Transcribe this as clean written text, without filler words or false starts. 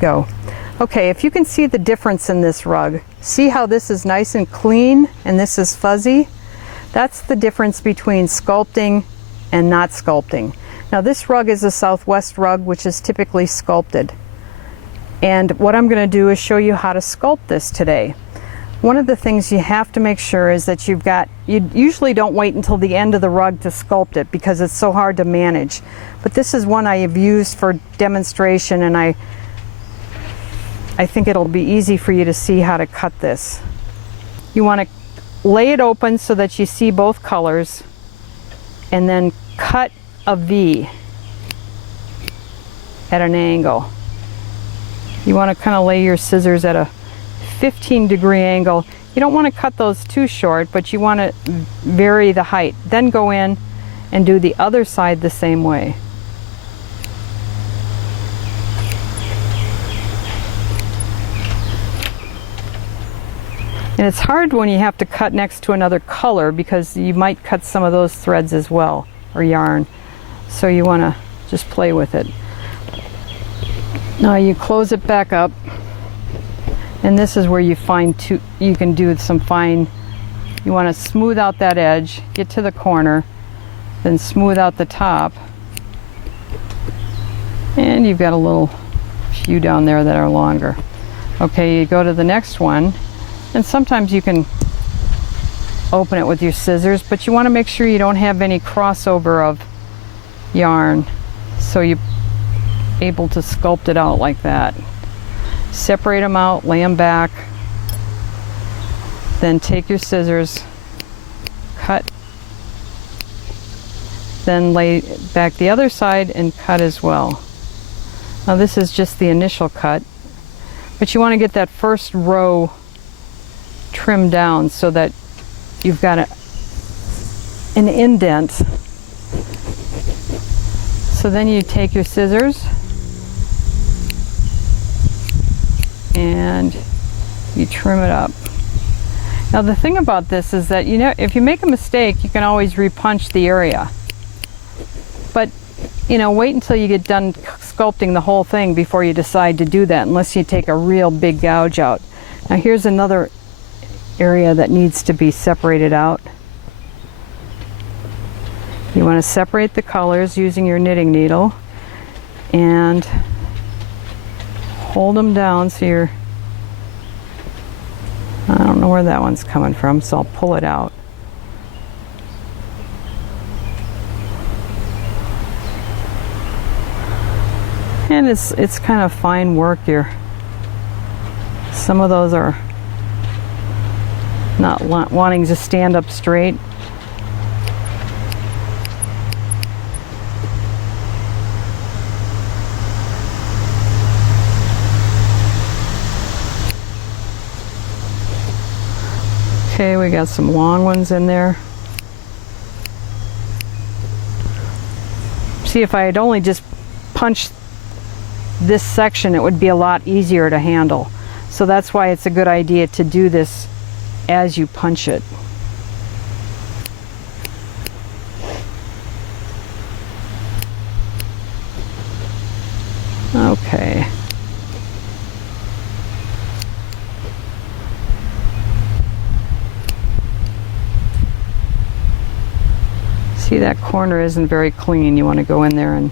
Go. Okay, if you can see the difference in this rug, see how this is nice and clean and this is fuzzy? That's the difference between sculpting and not sculpting. Now this rug is a Southwest rug, which is typically sculpted. And what I'm going to do is show you how to sculpt this today. One of the things you have to make sure is that you usually don't wait until the end of the rug to sculpt it because it's so hard to manage. But this is one I have used for demonstration, and I think it'll be easy for you to see how to cut this. You want to lay it open so that you see both colors, and then cut a V at an angle. You want to kind of lay your scissors at a 15-degree angle. You don't want to cut those too short, but you want to vary the height. Then go in and do the other side the same way. And it's hard when you have to cut next to another color because you might cut some of those threads as well, or yarn. So you want to just play with it. Now you close it back up, and this is where you you can do some fine. You want to smooth out that edge, get to the corner, then smooth out the top, and you've got a little few down there that are longer. Okay, you go to the next one, and sometimes you can open it with your scissors, but you want to make sure you don't have any crossover of yarn, so you're able to sculpt it out like that. Separate them out, lay them back, then take your scissors, cut, then lay back the other side and cut as well. Now this is just the initial cut, but you want to get that first row trimmed down so that you've got an indent. So then you take your scissors and you trim it up. Now the thing about this is that, you know, if you make a mistake, you can always repunch the area. But, you know, wait until you get done sculpting the whole thing before you decide to do that, unless you take a real big gouge out. Now here's another area that needs to be separated out. You want to separate the colors using your knitting needle and hold them down so you're, I don't know where that one's coming from, so I'll pull it out. And it's kind of fine work here. Some of those are not wanting to stand up straight. Okay, we got some long ones in there. See, if I had only just punched this section, it would be a lot easier to handle. So that's why it's a good idea to do this as you punch it. Okay. See, that corner isn't very clean. You want to go in there and